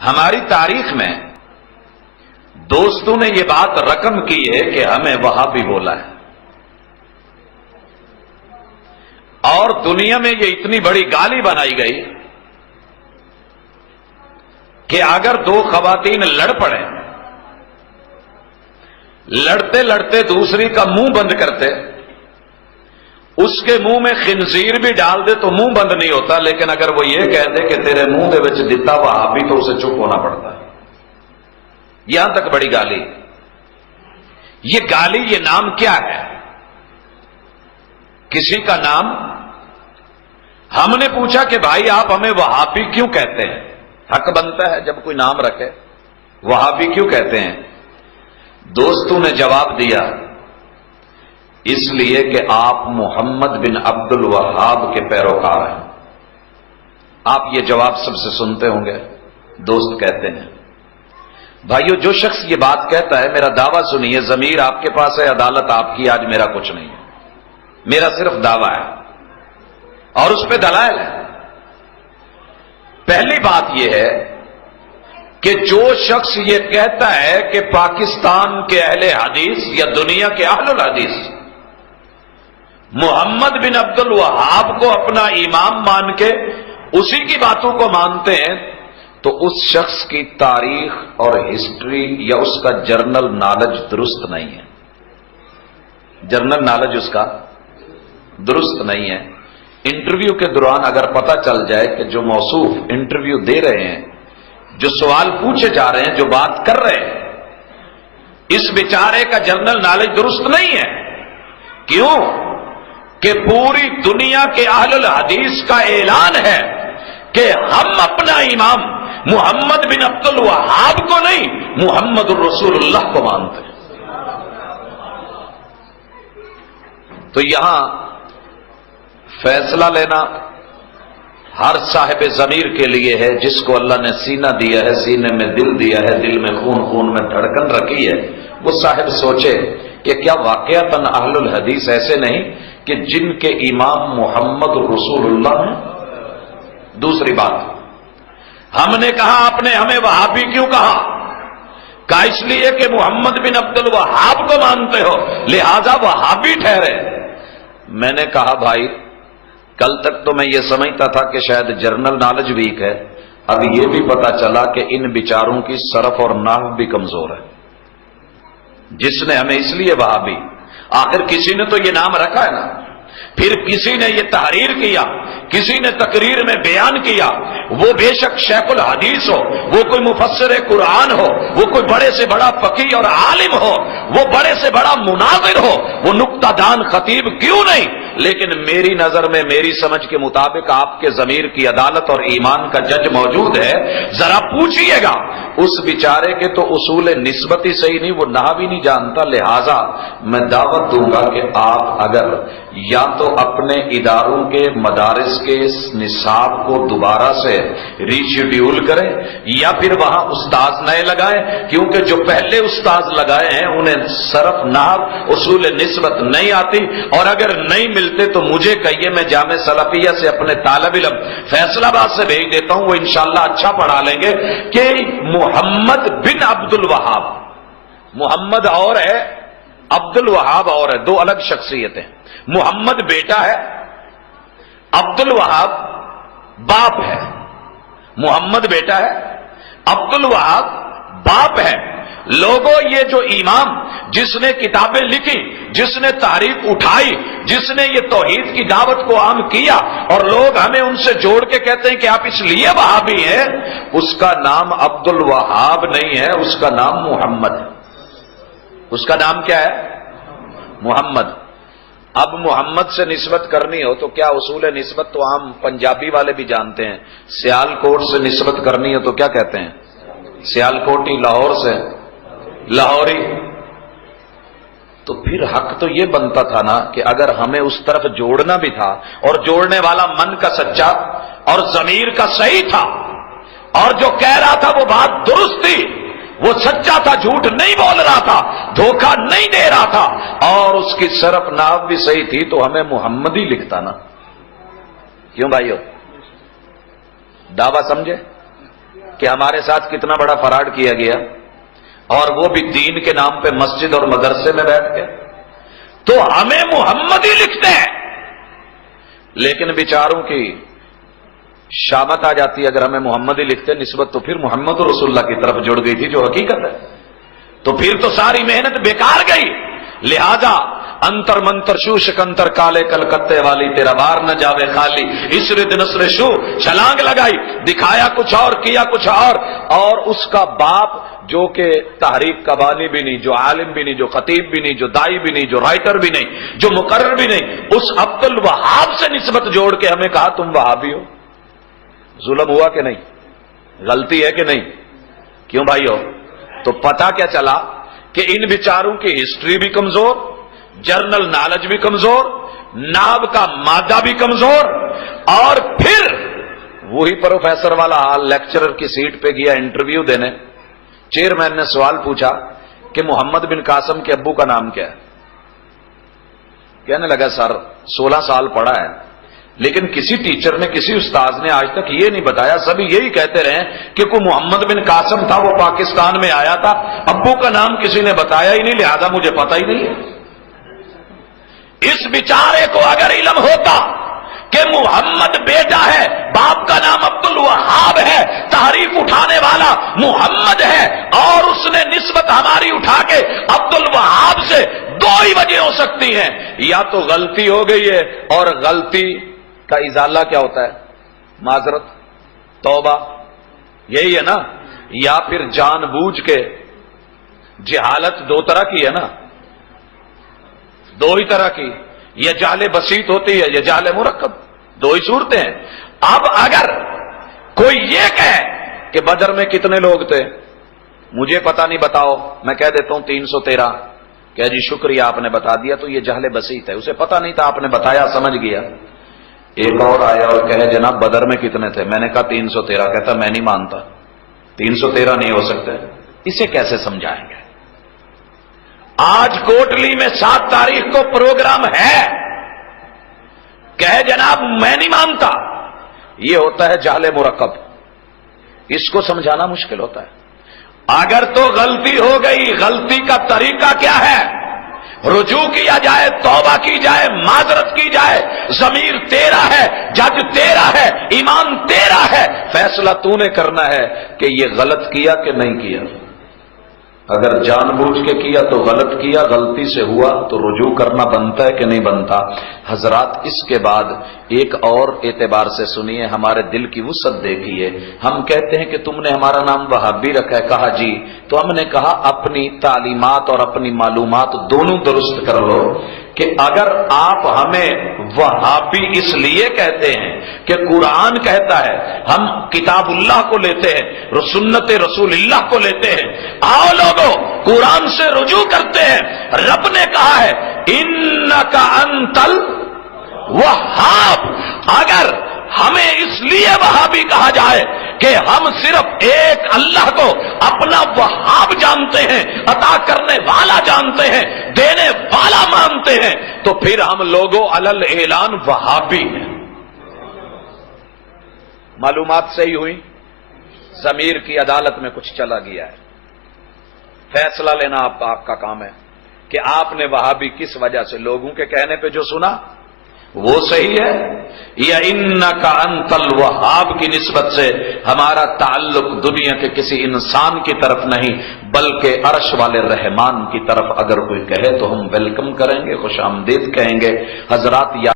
ہماری تاریخ میں دوستوں نے یہ بات رقم کی ہے کہ ہمیں وہابی بولا ہے، اور دنیا میں یہ اتنی بڑی گالی بنائی گئی کہ اگر دو خواتین لڑ پڑیں، لڑتے لڑتے دوسری کا منہ بند کرتے، اس کے منہ میں خنزیر بھی ڈال دے تو منہ بند نہیں ہوتا، لیکن اگر وہ یہ کہہ دے کہ تیرے منہ دے وچ دتا وہابی تو اسے چپ ہونا پڑتا ہے۔ یہاں تک بڑی گالی۔ یہ گالی، یہ نام کیا ہے؟ کسی کا نام؟ ہم نے پوچھا کہ بھائی آپ ہمیں وہابی کیوں کہتے ہیں؟ حق بنتا ہے جب کوئی نام رکھے، وہابی کیوں کہتے ہیں؟ دوستوں نے جواب دیا، اس لیے کہ آپ محمد بن عبد الوہاب کے پیروکار ہیں۔ آپ یہ جواب سب سے سنتے ہوں گے۔ دوست کہتے ہیں بھائیو، جو شخص یہ بات کہتا ہے، میرا دعویٰ سنیے، ضمیر آپ کے پاس ہے، عدالت آپ کی، آج میرا کچھ نہیں ہے، میرا صرف دعویٰ ہے اور اس پہ دلائل ہے۔ پہلی بات یہ ہے کہ جو شخص یہ کہتا ہے کہ پاکستان کے اہل حدیث یا دنیا کے اہل الحدیث محمد بن عبد الوہاب کو اپنا امام مان کے اسی کی باتوں کو مانتے ہیں، تو اس شخص کی تاریخ اور ہسٹری یا اس کا جرنل نالج درست نہیں ہے۔ جرنل نالج اس کا درست نہیں ہے۔ انٹرویو کے دوران اگر پتہ چل جائے کہ جو موصوف انٹرویو دے رہے ہیں، جو سوال پوچھے جا رہے ہیں، جو بات کر رہے ہیں، اس بیچارے کا جرنل نالج درست نہیں ہے۔ کیوں؟ کہ پوری دنیا کے اہل الحدیث کا اعلان ہے کہ ہم اپنا امام محمد بن عبد الوہاب کو نہیں، محمد الرسول اللہ کو مانتے ہیں۔ تو یہاں فیصلہ لینا ہر صاحب ضمیر کے لیے ہے، جس کو اللہ نے سینہ دیا ہے، سینے میں دل دیا ہے، دل میں خون، خون میں دھڑکن رکھی ہے، وہ صاحب سوچے کہ کیا واقعتاً اہل الحدیث ایسے نہیں کہ جن کے امام محمد رسول اللہ ہیں؟ دوسری بات، ہم نے کہا آپ نے ہمیں وہابی کیوں کہا؟ کہا اس لیے کہ محمد بن عبد الوہاب کو مانتے ہو، لہذا وہابی ٹھہرے۔ میں نے کہا بھائی، کل تک تو میں یہ سمجھتا تھا کہ شاید جرنل نالج ویک ہے، اب یہ بھی پتا چلا کہ ان بیچاروں کی صرف اور نحو بھی کمزور ہے، جس نے ہمیں اس لیے وہابی۔ آخر کسی نے تو یہ نام رکھا ہے نا، پھر کسی نے یہ تحریر کیا، کسی نے تقریر میں بیان کیا، وہ بے شک شیخ الحدیث ہو، وہ کوئی مفسر قرآن ہو، وہ کوئی بڑے سے بڑا فقیہ اور عالم ہو، وہ بڑے سے بڑا مناظر ہو، وہ نکتہ دان خطیب کیوں نہیں، لیکن میری نظر میں، میری سمجھ کے مطابق آپ کے ضمیر کی عدالت اور ایمان کا جج موجود ہے۔ ذرا پوچھئے گا اس بیچارے کے تو اصول نسبت ہی صحیح نہیں، وہ نحو بھی نہیں جانتا، لہذا میں دعوت دوں گا کہ آپ اگر یا تو اپنے اداروں کے مدارس کے نصاب کو دوبارہ سے ری شیڈیول کریں، یا پھر وہاں استاذ نئے لگائیں، کیونکہ جو پہلے استاذ لگائے ہیں انہیں صرف نحو، اصول نسبت نہیں آتی، اور اگر نہیں ملتے تو مجھے کہیے، میں جامع سلفیہ سے اپنے طالب علم فیصل آباد سے بھیج دیتا ہوں، وہ انشاءاللہ اچھا پڑھا لیں گے کہ محمد بن عبد الوہاب، محمد اور ہے، عبد الوہاب اور ہے، دو الگ شخصیتیں۔ محمد بیٹا ہے، عبد الوہاب باپ ہے۔ محمد بیٹا ہے، عبد الوہاب باپ ہے۔ لوگوں، یہ جو امام جس نے کتابیں لکھی، جس نے تحریک اٹھائی، جس نے یہ توحید کی دعوت کو عام کیا، اور لوگ ہمیں ان سے جوڑ کے کہتے ہیں کہ آپ اس لیے وہابی ہیں، اس کا نام عبد الوہاب نہیں ہے، اس کا نام محمد ہے۔ اس کا نام کیا ہے؟ محمد۔ اب محمد سے نسبت کرنی ہو تو کیا اصول نسبت تو عام پنجابی والے بھی جانتے ہیں، سیال کوٹ سے نسبت کرنی ہو تو کیا کہتے ہیں؟ سیال کوٹی، لاہور سے لاہوری۔ تو پھر حق تو یہ بنتا تھا نا کہ اگر ہمیں اس طرف جوڑنا بھی تھا، اور جوڑنے والا من کا سچا اور ضمیر کا صحیح تھا، اور جو کہہ رہا تھا وہ بات درست تھی، وہ سچا تھا، جھوٹ نہیں بول رہا تھا، دھوکہ نہیں دے رہا تھا، اور اس کی صرف نحو بھی صحیح تھی، تو ہمیں محمدی لکھتا نا۔ کیوں بھائیو؟ دعویٰ سمجھے؟ کہ ہمارے ساتھ کتنا بڑا فراڈ کیا گیا، اور وہ بھی دین کے نام پہ مسجد اور مدرسے میں بیٹھ کے. تو ہمیں محمد ہی لکھتے ہیں، لیکن بیچاروں کی شامت آ جاتی ہے. اگر ہمیں محمد ہی لکھتے نسبت تو پھر محمد رسول اللہ کی طرف جڑ گئی تھی جو حقیقت ہے، تو پھر تو ساری محنت بیکار گئی. لہذا انتر منتر شو شکنتر کالے کلکتے والی تیرا بار نہ جاوے خالی، اس رد نصر شو چھلانگ لگائی، دکھایا کچھ اور کیا کچھ اور اس کا باپ جو کہ تحریک کا بانی بھی نہیں، جو عالم بھی نہیں، جو خطیب بھی نہیں، جو دائی بھی نہیں، جو رائٹر بھی نہیں، جو مقرر بھی نہیں، اس عبد الوہاب سے نسبت جوڑ کے ہمیں کہا تم وہابی ہو. ظلم ہوا کہ نہیں؟ غلطی ہے کہ نہیں؟ کیوں بھائی ہو؟ تو پتہ کیا چلا کہ ان بیچاروں کی ہسٹری بھی کمزور، جرنل نالج بھی کمزور، ناب کا مادہ بھی کمزور، اور پھر وہی پروفیسر والا حال. لیکچرر کی سیٹ پہ گیا انٹرویو دینے، چیئرمین نے سوال پوچھا کہ محمد بن قاسم کے ابو کا نام کیا ہے؟ کہنے لگا سر 16 سال پڑھا ہے، لیکن کسی ٹیچر نے کسی استاذ نے آج تک یہ نہیں بتایا، سبھی یہی کہتے رہے کہ کوئی محمد بن قاسم تھا، وہ پاکستان میں آیا تھا، ابو کا نام کسی نے بتایا ہی نہیں، لہذا مجھے پتہ ہی نہیں ہے. اس بیچارے کو اگر علم ہوتا کہ محمد بیٹا ہے، باپ کا نام عبد الوہاب ہے، تحریف اٹھانے والا محمد ہے، اور اس نے نسبت ہماری اٹھا کے عبد الوہاب سے، دو ہی وجہ ہو سکتی ہیں، یا تو غلطی ہو گئی ہے، اور غلطی کا ازالہ کیا ہوتا ہے؟ معذرت، توبہ، یہی ہے نا، یا پھر جان بوجھ کے. جہالت دو طرح کی ہے نا، دو ہی طرح کی، یہ جہل بسیط ہوتی ہے، یہ جہل مرکب، دو ہی صورتیں ہیں. اب اگر کوئی یہ کہے کہ بدر میں کتنے لوگ تھے، مجھے پتہ نہیں، بتاؤ، میں کہہ دیتا ہوں 313، کہ جی شکریہ آپ نے بتا دیا، تو یہ جہل بسیط ہے، اسے پتہ نہیں تھا، آپ نے بتایا، سمجھ گیا. ایک اور آیا اور کہے جناب بدر میں کتنے تھے، میں نے کہا 313، کہتا میں نہیں مانتا، 313 نہیں ہو سکتے. اسے کیسے سمجھائیں گے؟ آج کوٹلی میں 7 تاریخ کو پروگرام ہے، کہے جناب میں نہیں مانتا. یہ ہوتا ہے جہل مرکب، اس کو سمجھانا مشکل ہوتا ہے. اگر تو غلطی ہو گئی، غلطی کا طریقہ کیا ہے؟ رجوع کیا جائے، توبہ کی جائے، معذرت کی جائے. ضمیر تیرا ہے، جج تیرا ہے، ایمان تیرا ہے، فیصلہ تو نے کرنا ہے کہ یہ غلط کیا کہ نہیں کیا. اگر جان بوجھ کے کیا تو غلط کیا، غلطی سے ہوا تو رجوع کرنا بنتا ہے کہ نہیں بنتا. حضرات اس کے بعد ایک اور اعتبار سے سنیے، ہمارے دل کی وسعت دیکھیے. ہم کہتے ہیں کہ تم نے ہمارا نام وہابی رکھا ہے، کہا جی، تو ہم نے کہا اپنی تعلیمات اور اپنی معلومات دونوں درست کر لو کہ اگر آپ ہمیں وہابی اس لیے کہتے ہیں کہ قرآن کہتا ہے، ہم کتاب اللہ کو لیتے ہیں، سنت رسول اللہ کو لیتے ہیں، آؤ لوگوں قرآن سے رجوع کرتے ہیں. رب نے کہا ہے انک انتل وہاب. اگر ہمیں اس لیے وہابی کہا جائے کہ ہم صرف ایک اللہ کو اپنا وہاب جانتے ہیں، عطا کرنے والا جانتے ہیں، دینے والا مانتے ہیں، تو پھر ہم لوگوں علل اعلان وہابی ہیں. معلومات صحیح ہوئی، ضمیر کی عدالت میں کچھ چلا گیا ہے، فیصلہ لینا آپ کا کام ہے کہ آپ نے وہابی کس وجہ سے، لوگوں کے کہنے پہ جو سنا وہ صحیح ہے، یا انک انت الوہاب کی نسبت سے ہمارا تعلق دنیا کے کسی انسان کی طرف نہیں بلکہ عرش والے رحمان کی طرف. اگر کوئی کہے تو ہم ویلکم کریں گے، خوش آمدید کہیں گے. حضرات